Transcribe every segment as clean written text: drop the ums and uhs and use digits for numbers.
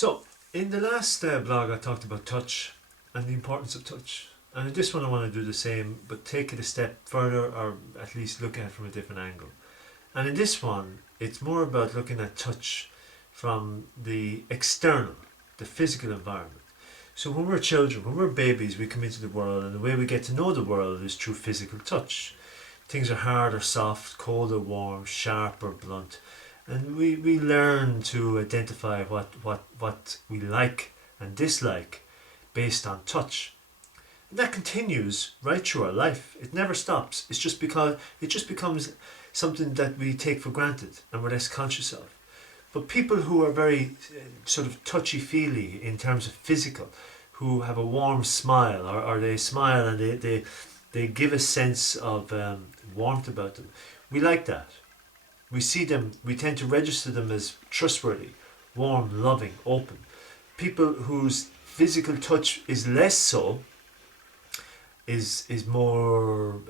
So, in the last blog, I talked about touch and the importance of touch. And in this one, I want to do the same, but take it a step further, or at least look at it from a different angle. And in this one, it's more about looking at touch from the external, the physical environment. So when we're children, when we're babies, we come into the world, and the way we get to know the world is through physical touch. Things are hard or soft, cold or warm, sharp or blunt. And we learn to identify what we like and dislike based on touch. And that continues right through our life. It never stops. It's just because it just becomes something that we take for granted and we're less conscious of. But people who are very sort of touchy-feely in terms of physical, who have a warm smile, or they smile and they give a sense of warmth about them, we like that. We see them, we tend to register them as trustworthy, warm, loving, open. People whose physical touch is less so, is more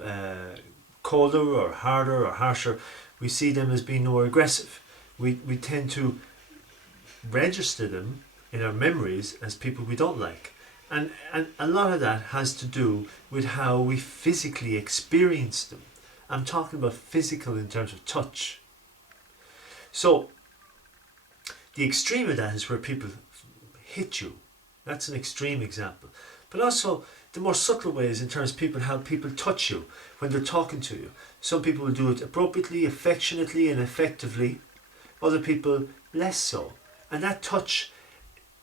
colder or harder or harsher, we see them as being more aggressive. We tend to register them in our memories as people we don't like. And a lot of that has to do with how we physically experience them. I'm talking about physical in terms of touch. So, the extreme of that is where people hit you. That's an extreme example. But also, the more subtle ways in terms of how people touch you when they're talking to you. Some people will do it appropriately, affectionately and effectively. Other people less so. And that touch,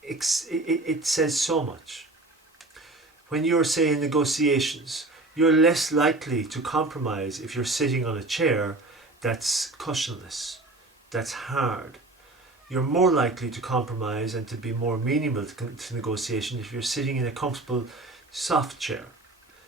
it says so much. When you're, say, in negotiations, you're less likely to compromise if you're sitting on a chair that's cushionless, that's hard. You're more likely to compromise and to be more amenable to negotiation if you're sitting in a comfortable, soft chair.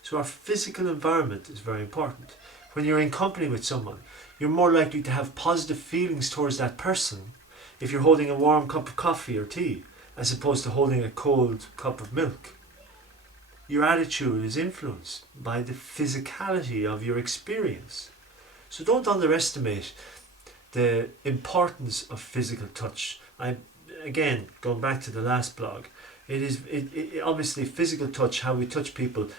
So our physical environment is very important. When you're in company with someone, you're more likely to have positive feelings towards that person if you're holding a warm cup of coffee or tea, as opposed to holding a cold cup of milk. Your attitude is influenced by the physicality of your experience. So don't underestimate the importance of physical touch. Again, going back to the last blog, it obviously physical touch, how we touch people,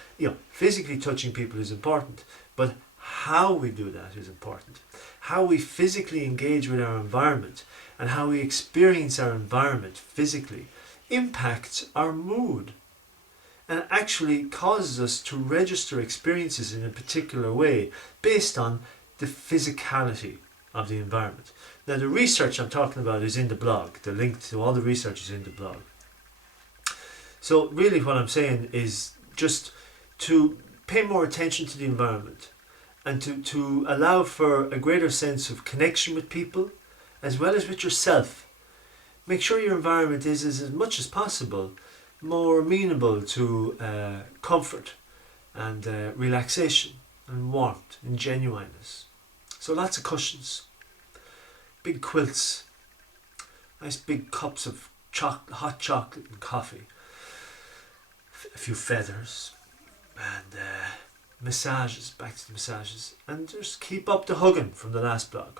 physically touching people is important, but how we do that is important. How we physically engage with our environment and how we experience our environment physically impacts our mood and actually causes us to register experiences in a particular way based on the physicality of the environment. Now, the research I'm talking about is in the blog. The link to all the research is in the blog. So really what I'm saying is just to pay more attention to the environment and to allow for a greater sense of connection with people as well as with yourself. Make sure your environment is, as much as possible, more amenable to comfort and relaxation and warmth and genuineness. So lots of cushions, big quilts, nice big cups of hot chocolate and coffee, a few feathers, and massages, back to the massages, and just keep up the hugging from the last blog.